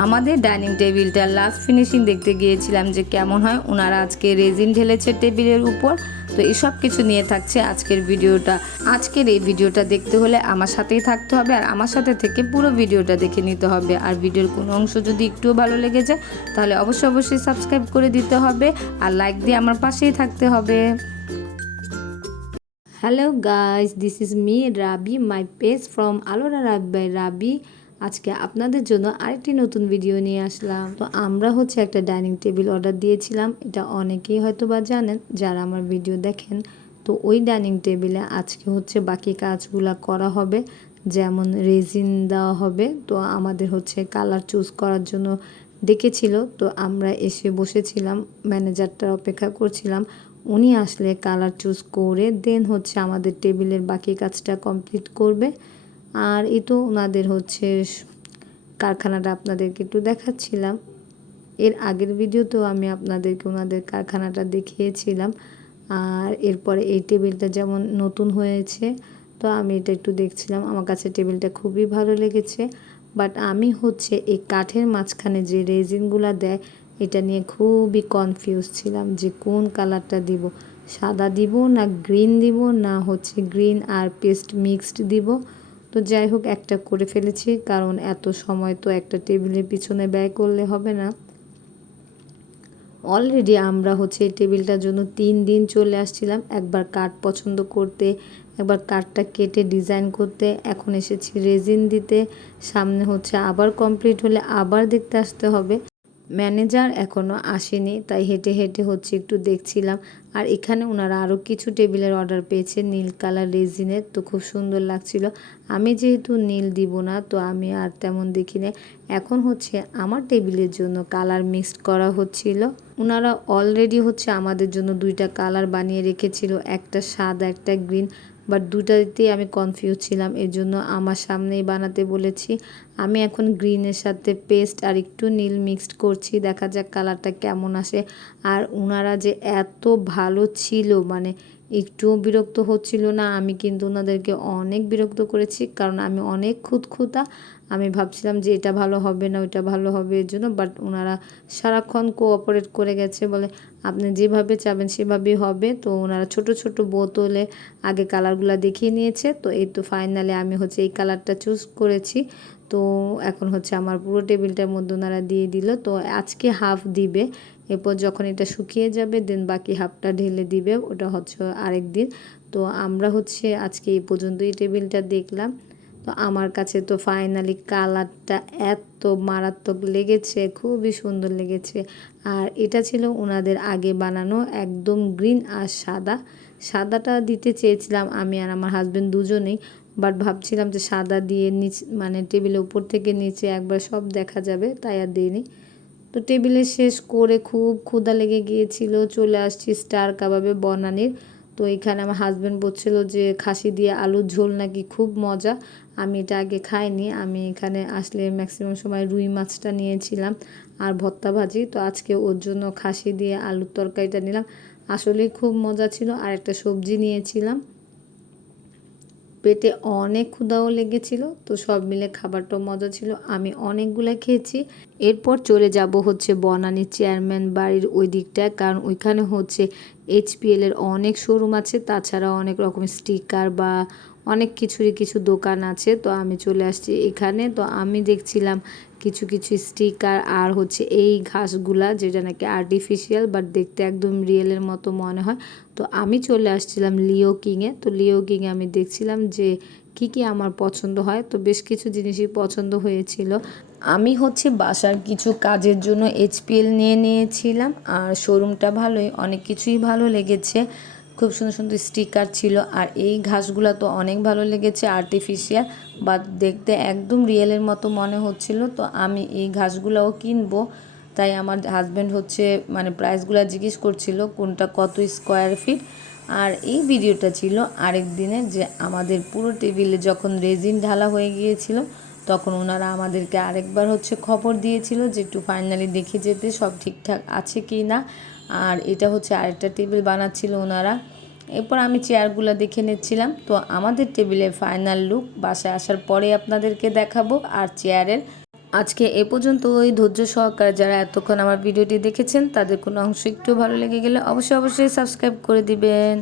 আমাদের ডাইনিং টেবিলটা last finishing দেখতে গিয়েছিলাম যে কেমন হয়। ওনারা আজকে রেজিন ঢেলেছে টেবিলের উপর। তো এসব কিছু নিয়ে থাকছে আজকের ভিডিওটা। আজকের এই ভিডিওটা দেখতে হলে আমার সাথেই থাকতে হবে আর আমার সাথে থেকে পুরো ভিডিওটা দেখে নিতে হবে। আর ভিডিওর কোনো অংশ যদি একটুও ভালো লেগে যায়, তাহলে অবশ্যই অবশ্যই সাবস্ক্রাইব করে দিতে হবে আর লাইক দিয়ে আমার পাশেই থাকতে হবে। Hello guys this is me Rabi my page from আলোরা Rabi by রাবি আজকে আপনাদের জন্য আরেকটি নতুন ভিডিও নিয়ে আসলাম। তো আমরা হচ্ছে একটা ডাইনিং টেবিল অর্ডার দিয়েছিলাম। এটা অনেকেই হয়তো বা জানেন, যারা আমার ভিডিও দেখেন। তো ওই ডাইনিং টেবিলে আজকে হচ্ছে বাকি কাজগুলা করা হবে। যেমন রেজিন দেওয়া হবে। তো আমাদের হচ্ছে কালার চুজ করার জন্য ডেকেছিল। তো আমরা এসে বসেছিলাম ম্যানেজারটার অপেক্ষা করছিলাম। উনি আসলে কালার চুজ করে দেন হচ্ছে আমাদের টেবিলের বাকি কাজটা কমপ্লিট করবে। আর এ তো ওনাদের হচ্ছে কারখানাটা আপনাদেরকে একটু দেখাচ্ছিলাম। এর আগের ভিডিওতেও আমি আপনাদেরকে ওনাদের কারখানাটা দেখিয়েছিলাম। আর এরপরে এই টেবিলটা যেমন নতুন হয়েছে, তো আমি এটা একটু দেখছিলাম। আমার কাছে টেবিলটা খুবই ভালো লেগেছে। বাট আমি হচ্ছে এই কাঠের মাঝখানে যে রেজিনগুলো দেয়, এটা নিয়ে খুবই কনফিউজ ছিলাম যে কোন কালারটা দিব। সাদা দিব না গ্রিন দিব না হচ্ছে গ্রিন আর পেস্ট মিক্সড দিব। তো যাই হোক, একটা করে ফেলেছি, কারণ এত সময় তো একটা টেবিলের পিছনে ব্যয় করলে হবে না। অলরেডি আমরা হচ্ছে এই টেবিলটার জন্য তিন দিন চলে আসছিলাম, একবার কাঠ পছন্দ করতে, একবার কাঠটা কেটে ডিজাইন করতে, এখন এসেছি রেজিন দিতে, সামনে হচ্ছে আবার কমপ্লিট হলে আবার দেখতে আসতে হবে। ম্যানেজার এখনও আসেনি, তাই হেঁটে হেঁটে হচ্ছে একটু দেখছিলাম। আর এখানে ওনারা আরও কিছু টেবিলের অর্ডার পেয়েছে, নীল কালার রেজিনের, তো খুব সুন্দর লাগছিল। আমি যেহেতু নীল দিব না, তো আমি আর তেমন দেখি না এখন হচ্ছে আমার টেবিলের জন্য কালার মিক্সড করা হচ্ছিল। ওনারা অলরেডি হচ্ছে আমাদের জন্য দুইটা কালার বানিয়ে রেখেছিল, একটা সাদা, একটা গ্রিন। বাট দুটাতেই আমি কনফিউজ ছিলাম। এর জন্য আমার সামনেই বানাতে বলেছি, আমি এখন গ্রিনের সাথে পেস্ট আর একটু নীল মিক্সড করছি। দেখা যাক কালারটা কেমন আসে। আর ওনারা যে এত ভালো ছিল মানে একটুও বিরক্ত হচ্ছিল না। আমি কিন্তু ওনাদেরকে অনেক বিরক্ত করেছি, কারণ আমি অনেক খুঁতখুঁতা। আমি ভাবছিলাম যে এটা ভালো হবে না, ওইটা ভালো হবে এর জন্য বাট ওনারা সারাক্ষণ কোঅপারেট করে গেছে, বলে আপনি যেভাবে চাবেন সেভাবেই হবে। তো ওনারা ছোট ছোট বোতলে আগে কালারগুলো দেখিয়ে নিয়েছে। তো এই তো ফাইনালি আমি হচ্ছে এই কালারটা চুজ করেছি। তো এখন হচ্ছে আমার পুরো টেবিলটার মধ্যে ওনারা দিয়ে দিল। তো আজকে হাফ দিবে। এরপর যখন এটা শুকিয়ে যাবে দেন বাকি হাফটা ঢেলে দিবে। ওটা হচ্ছে আরেক দিন। তো আমরা হচ্ছে আজকে এই পর্যন্ত এই টেবিলটা দেখলাম। তো আমার কাছে তো ফাইনালি কালারটা এত মারাত্মক লেগেছে, খুবই সুন্দর লেগেছে। আর এটা ছিল ওনাদের আগে বানানো একদম গ্রিন আর সাদা। সাদাটা দিতে চেয়েছিলাম আমি আর আমার হাজব্যান্ড দুজনেই। বাট ভাবছিলাম যে সাদা দিয়ে নিচ মানে টেবিলের উপর থেকে নিচে একবার সব দেখা যাবে, তাই আর দিইনি। তো টেবিলে শেষ করে খুব ক্ষুধা লেগে গিয়েছিল, চলে আসছি স্টার কাবাবে বনানির। তো এখানে আমার হাজব্যান্ড বলছিল যে, খাসি দিয়ে আলুর ঝোল নাকি খুব মজা। আমি এটা আগে খাইনি। আমি এখানে আসলে ম্যাক্সিমাম সময় রুই মাছটা নিয়েছিলাম আর ভর্তা ভাজি। তো আজকে ওর জন্য খাসি দিয়ে আলুর তরকারিটা নিলাম। আসলেই খুব মজা ছিল। আর একটা সবজি নিয়েছিলাম। পেটে অনেক ক্ষুধাও লেগেছিল, তো সব মিলে খাবারটাও মজা ছিল। আমি অনেকগুলো খেয়েছি। এরপর চলে যাব হচ্ছে বনানী চেয়ারম্যান বাড়ির ওই দিকটায়, কারণ ওইখানে হচ্ছে এইচপিএল এর অনেক শোরুম আছে। তাছাড়া অনেক রকম স্টিকার বা অনেক কিছুরই কিছু দোকান আছে, তো আমি চলে আসছি এখানে। তো আমি দেখছিলাম কিছু কিছু স্টিকার আর হচ্ছে এই ঘাসগুলা, যেটা নাকি আর্টিফিশিয়াল বাট দেখতে একদম রিয়েলের মতো মনে হয়। তো আমি চলে আসছিলাম লিও কিংয়ে তো লিও কিংয়ে আমি দেখছিলাম যে কি কি আমার পছন্দ হয়। তো বেশ কিছু জিনিসই পছন্দ হয়েছিল। আমি হচ্ছে বাসার কিছু কাজের জন্য এইচপিএল নিয়ে নিয়েছিলাম। আর শোরুমটা ভালোই, অনেক কিছুই ভালো লেগেছে। খুব সুন্দর সুন্দর স্টিকার ছিল আর এই ঘাসগুলো তো অনেক ভালো লেগেছে আর্টিফিশিয়াল বা দেখতে একদম রিয়েলের মতো মনে হচ্ছিল। তো আমি এই ঘাসগুলোও কিনবো। তাই আমার হাজব্যান্ড হচ্ছে মানে প্রাইসগুলো জিজ্ঞেস করছিল কোনটা কত স্কোয়ার ফিট আর এই ভিডিওটা ছিল আরেক দিনে যে আমাদের পুরো টেবিলে যখন রেজিন ঢালা হয়ে গিয়েছিল তখন ওনারা আমাদেরকে আরেকবার হচ্ছে খবর দিয়েছিল যে একটু ফাইনালি দেখে যেতে সব ঠিকঠাক আছে কি না। আর এটা হচ্ছে আরেকটা টেবিল বানাচ্ছিল ওনারা। এরপর আমি চেয়ারগুলো দেখে নিচ্ছিলাম। তো আমাদের টেবিলের ফাইনাল লুক বাসায় আসার পরে আপনাদেরকে দেখাবো আর চেয়ারের আজকে এ পর্যন্ত ওই ধৈর্য সহকারে যারা এতক্ষণ আমার ভিডিওটি দেখেছেন, তাদের কোনো অংশ একটু ভালো লেগে গেলে অবশ্যই অবশ্যই সাবস্ক্রাইব করে দিবেন।